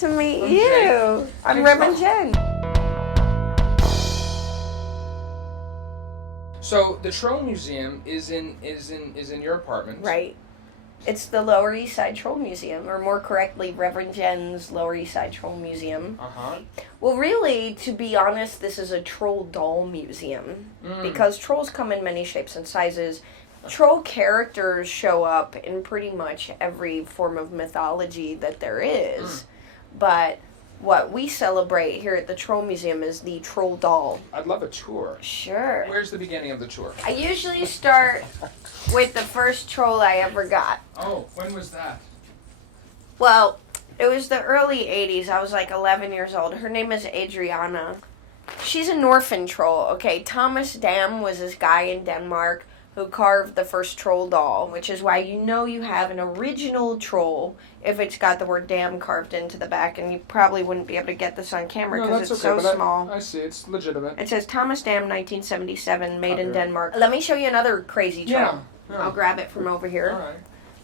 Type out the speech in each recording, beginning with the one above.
to meet I'm you. Jake. I'm Jake's Reverend mom. Jen. So the Troll Museum is in your apartment. Right. It's the Lower East Side Troll Museum, or more correctly, Reverend Jen's Lower East Side Troll Museum. Uh-huh. Well, really, to be honest, this is a troll doll museum. Because trolls come in many shapes and sizes. Troll characters show up in pretty much every form of mythology that there is. But what we celebrate here at the Troll Museum is the troll doll. I'd love a tour. Sure. Where's the beginning of the tour? I usually start with the first troll I ever got. Oh, when was that? Well, it was the early 80s. I was like 11 years old. Her name is Adriana. She's an orphan troll, okay? Thomas Dam was this guy in Denmark who carved the first troll doll, which is why you know you have an original troll if it's got the word Dam carved into the back, and you probably wouldn't be able to get this on camera because it's so small. I see, it's legitimate. It says Thomas Dam, 1977, made in Denmark. Let me show you another crazy troll. Yeah. I'll grab it from over here. All right.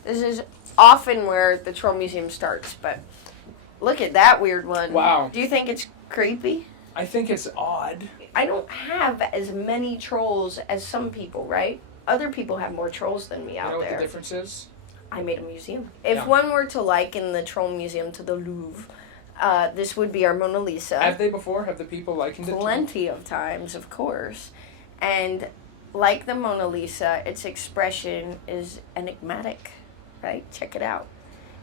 This is often where the Troll Museum starts, but look at that weird one. Wow. Do you think it's creepy? I think it's odd. I don't have as many trolls as some people, right? Other people have more trolls than me out You know what there. the difference is? I made a museum. If one were to liken the Troll Museum to the Louvre, this would be our Mona Lisa. Have they before? Have the people likened it? Plenty of times, of course. And like the Mona Lisa, its expression is enigmatic, right? Check it out.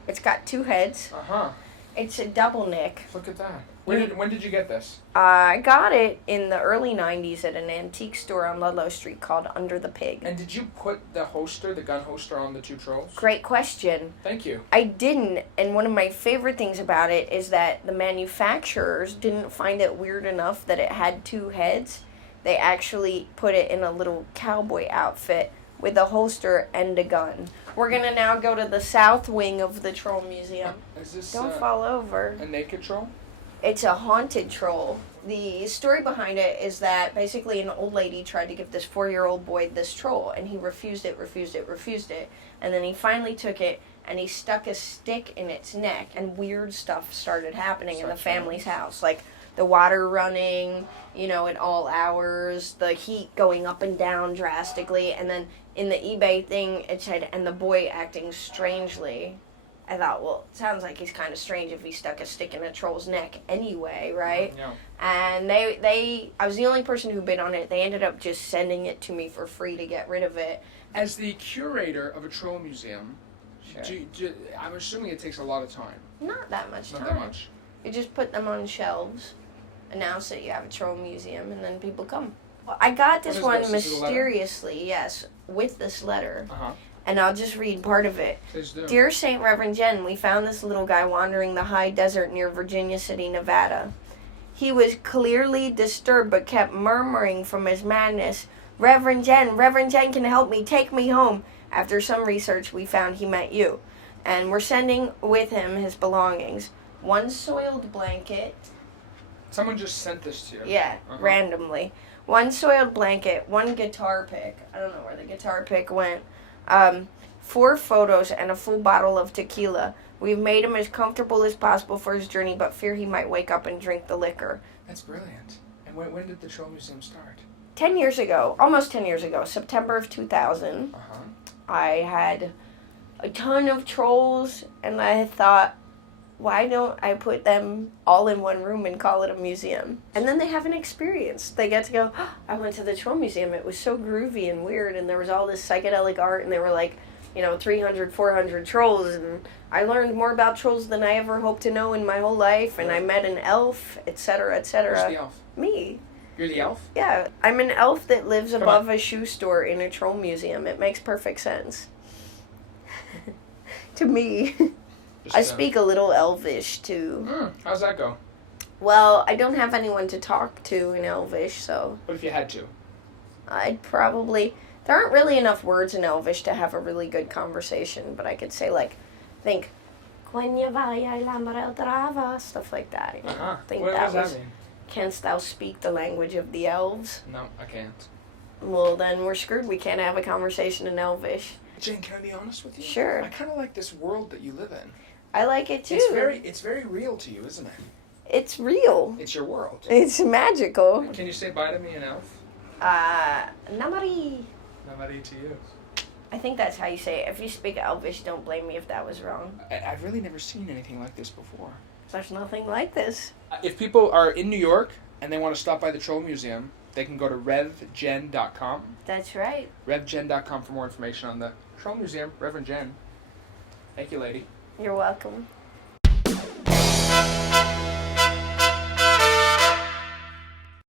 It's got two heads. Uh-huh. It's a double neck. Look at that. When did you get this? I got it in the early 90s at an antique store on Ludlow Street called Under the Pig. And did you put the gun holster on the two trolls? Great question. Thank you. I didn't, and one of my favorite things about it is that the manufacturers didn't find it weird enough that it had two heads. They actually put it in a little cowboy outfit with a holster and a gun. We're going to now go to the south wing of the Troll Museum. Is this Don't fall over. a naked troll? It's a haunted troll. The story behind it is that basically an old lady tried to give this 4-year-old boy this troll, and he refused it. And then he finally took it, and he stuck a stick in its neck, and weird stuff started happening in the family's house. Like the water running, at all hours, the heat going up and down drastically, and then in the eBay thing, it said, and the boy acting strangely. I thought, well, it sounds like he's kind of strange if he stuck a stick in a troll's neck anyway, right? Yeah. And I was the only person who bid on it. They ended up just sending it to me for free to get rid of it. As the curator of a troll museum, Sure. I'm assuming it takes a lot of time. Not that much time. Not that much. You just put them on shelves, announce that you have a troll museum, and then people come. Well, I got this one mysteriously, yes, with this letter. Uh-huh. And I'll just read part of it. Please do. Dear St. Reverend Jen, we found this little guy wandering the high desert near Virginia City, Nevada. He was clearly disturbed but kept murmuring from his madness, Reverend Jen can help me, take me home. After some research, we found he meant you. And we're sending with him his belongings. One soiled blanket. Someone just sent this to you. Yeah, randomly. One soiled blanket, one guitar pick. I don't know where the guitar pick went. 4 photos and a full bottle of tequila. We've made him as comfortable as possible for his journey, but fear he might wake up and drink the liquor. That's brilliant. And when did the Troll Museum start? 10 years ago, almost 10 years ago, September of 2000, I had a ton of trolls, and I thought, why don't I put them all in one room and call it a museum? And then they have an experience. They get to go, I went to the Troll Museum. It was so groovy and weird, and there was all this psychedelic art, and there were like, 300, 400 trolls, and I learned more about trolls than I ever hoped to know in my whole life, and I met an elf, etc., etc. Who's the elf? Me. You're the elf? Yeah, I'm an elf that lives above a shoe store in a troll museum. It makes perfect sense. To me. I speak a little elvish, too. How's that go? Well, I don't have anyone to talk to in elvish, so... What if you had to? I'd probably... There aren't really enough words in elvish to have a really good conversation, but I could say, think, Quenya vaya lambarel trava, stuff like that. Uh-huh. What does that mean? Canst thou speak the language of the elves? No, I can't. Well, then we're screwed. We can't have a conversation in elvish. Jane, can I be honest with you? Sure. I kind of like this world that you live in. I like it too. It's very real to you, isn't it? It's real. It's your world. It's magical. Can you say bye to me in Elf? Namari. Namari to you. I think that's how you say it. If you speak Elvish, don't blame me if that was wrong. I've really never seen anything like this before. There's nothing like this. If people are in New York and they want to stop by the Troll Museum, they can go to revgen.com. That's right. Revgen.com for more information on the Troll Museum. Reverend Jen. Thank you, lady. You're welcome.